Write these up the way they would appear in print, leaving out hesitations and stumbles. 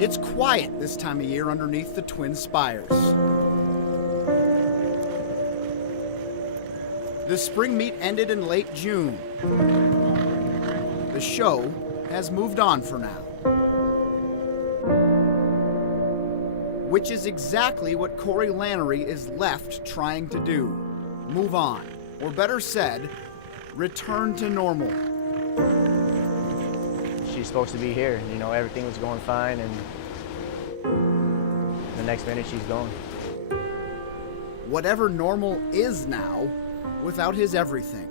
It's quiet this time of year underneath the Twin Spires. The spring meet ended in late June. The show has moved on for now. Which is exactly what Corey Lanerie is left trying to do. Move on. Or better said, return to normal. She's supposed to be here. You know, everything was going fine, and the next minute she's gone. Whatever normal is now, without his everything.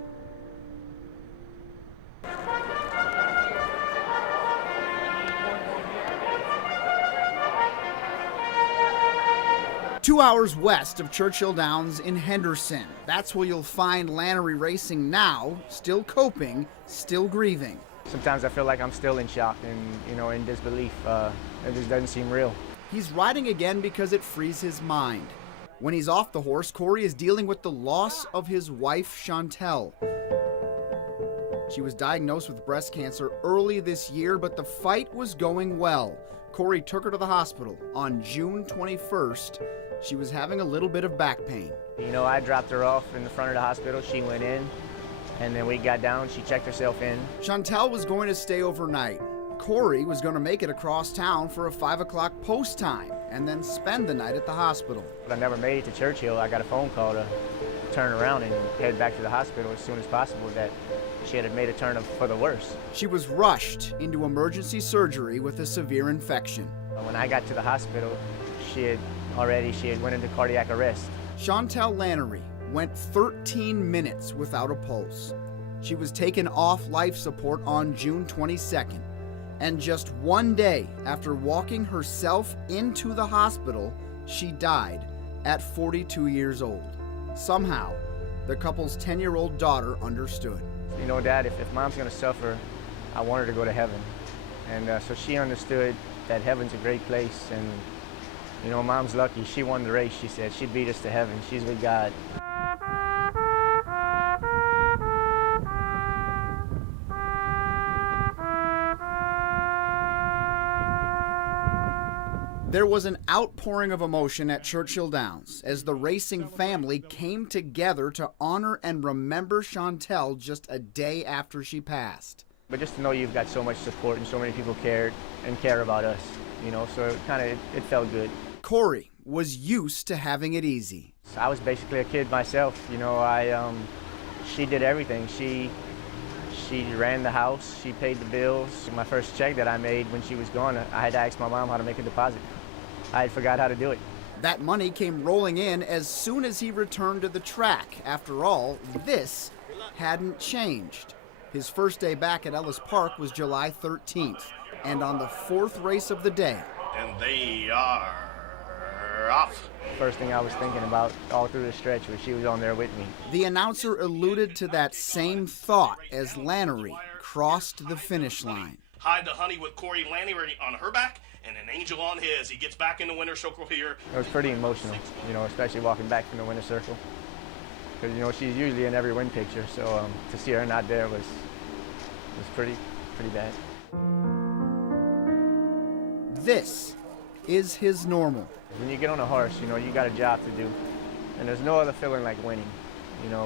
Two hours west of Churchill Downs in Henderson. That's where you'll find Lanerie racing now, still coping, still grieving. Sometimes I feel like I'm still in shock and, in disbelief. It just doesn't seem real. He's riding again because it frees his mind. When he's off the horse, Corey is dealing with the loss of his wife, Chantel. She was diagnosed with breast cancer early this year, but the fight was going well. Corey took her to the hospital on June 21st. She was having a little bit of back pain. I dropped her off in the front of the hospital. She went in, and then we got down. She checked herself in. Chantel was going to stay overnight. Corey was going to make it across town for a 5 o'clock post time and then spend the night at the hospital. But I never made it to Churchill. I got a phone call to turn around and head back to the hospital as soon as possible, that she had made a turn for the worse. She was rushed into emergency surgery with a severe infection. When I got to the hospital, she had went into cardiac arrest. Chantel Lanerie went 13 minutes without a pulse. She was taken off life support on June 22nd. And just one day after walking herself into the hospital, she died at 42 years old. Somehow, the couple's 10-year-old daughter understood. Dad, if Mom's going to suffer, I want her to go to heaven. And so she understood that heaven's a great place. And, Mom's lucky. She won the race, she said. She beat us to heaven. She's with God. There was an outpouring of emotion at Churchill Downs as the racing family came together to honor and remember Chantel just a day after she passed. But just to know you've got so much support and so many people cared and care about us, so it felt good. Corey was used to having it easy. I was basically a kid myself, she did everything. She ran the house, she paid the bills. My first check that I made when she was gone, I had to ask my mom how to make a deposit. I had forgot how to do it. That money came rolling in as soon as he returned to the track. After all, this hadn't changed. His first day back at Ellis Park was July 13th, and on the fourth race of the day. And they are off. First thing I was thinking about all through the stretch was she was on there with me. The announcer alluded to that same thought as Lanerie crossed the finish line. Hide the honey with Corey Lanerie on her back and an angel on his. He gets back in the winner's circle here. It was pretty emotional, especially walking back from the winner's circle. Because, she's usually in every win picture, so to see her not there was pretty bad. This is his normal. When you get on a horse, you got a job to do. And there's no other feeling like winning.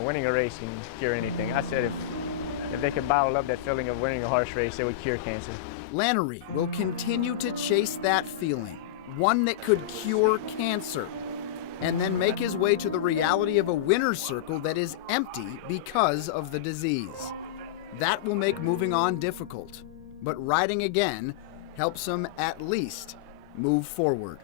Winning a race can cure anything. I said if they could bottle up that feeling of winning a horse race, it would cure cancer. Lanerie will continue to chase that feeling, one that could cure cancer, and then make his way to the reality of a winner's circle that is empty because of the disease. That will make moving on difficult, but riding again helps him at least move forward.